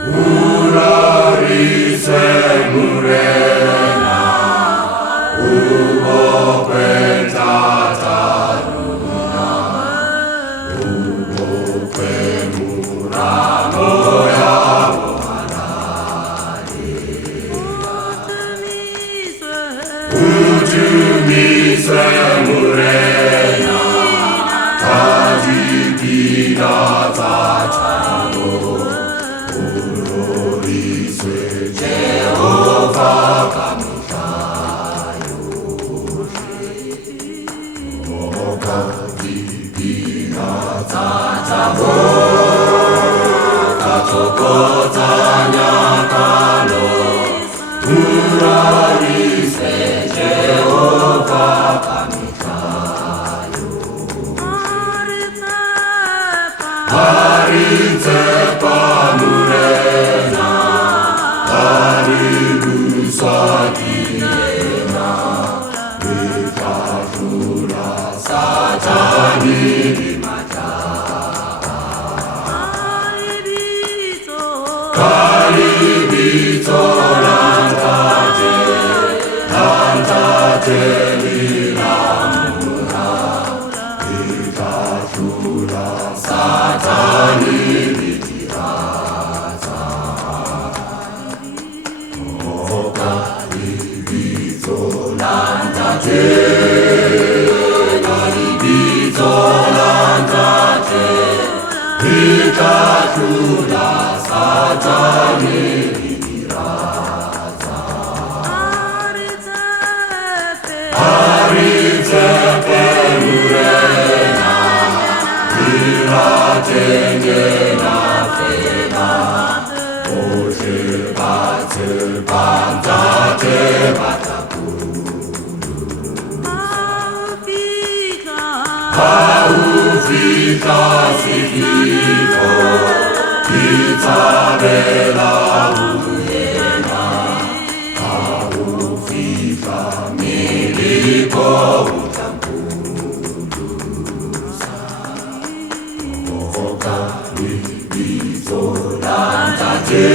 Urari semurena, ugo petaruna, ugo pemurano ya wanari. Utumi semurena, tajibina tatano. Jehovah Kamikayoshi Oka Vipina Tatabo Katoko Tanyakano Urarise Jehovah Kamikayo Harite Pamurena Sarigena, Vikashura Satani Mata, Karibito Lantate Viramura, Vikashura Satani Vikashura Satani Viraza Harite Pemurena Viratengena Fena Oje Bate Bantate Paufika Sikifo Kitabela Uyena Paufika Miliko Utampudusa Oka Vibito Lantate